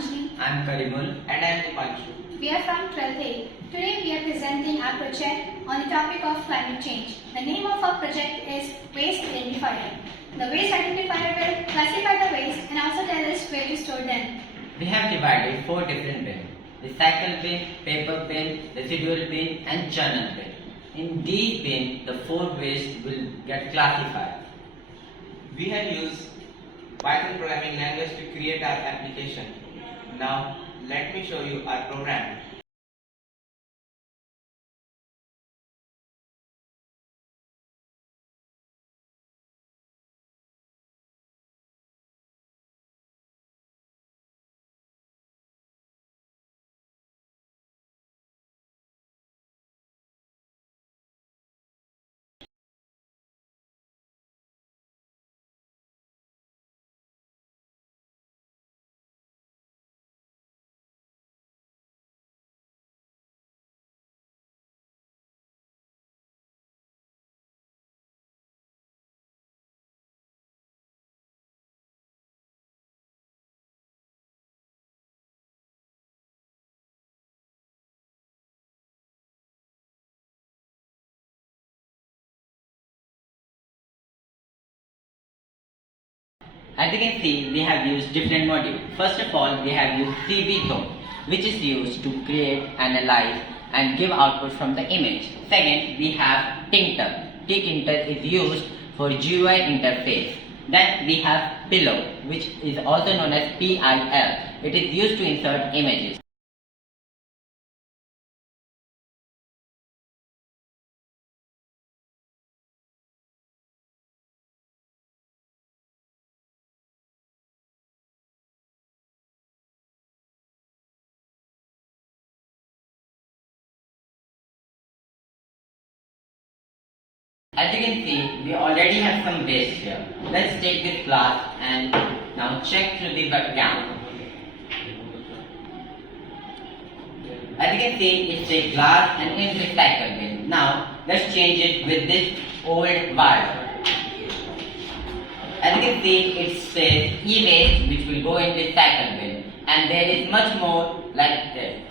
I'm Karimul. And I am Dipanshu. We are from 12th A. Today we are presenting our project on the topic of climate change. The name of our project is Waste Identifier. The Waste Identifier will classify the waste and also tell us where to store them. We have divided 4 different bins: recycle bin, paper bin, residual bin and journal bin. In these bins, the 4 waste will get classified. We have used Python programming language to create our application. Now, let me show you our program. As you can see, we have used different modules. First of all, we have used CV zone, which is used to create, analyze and give output from the image. Second, we have tinter. Tinter is used for GUI interface. Then we have pillow, which is also known as PIL. It is used to insert images. As you can see, we already have some waste here. Let's take this glass and now check through the webcam. As you can see, it's a glass and in recycle bin. Now, let's change it with this old wire. As you can see, it says e-waste which will go in recycle bin, and there is much more like this.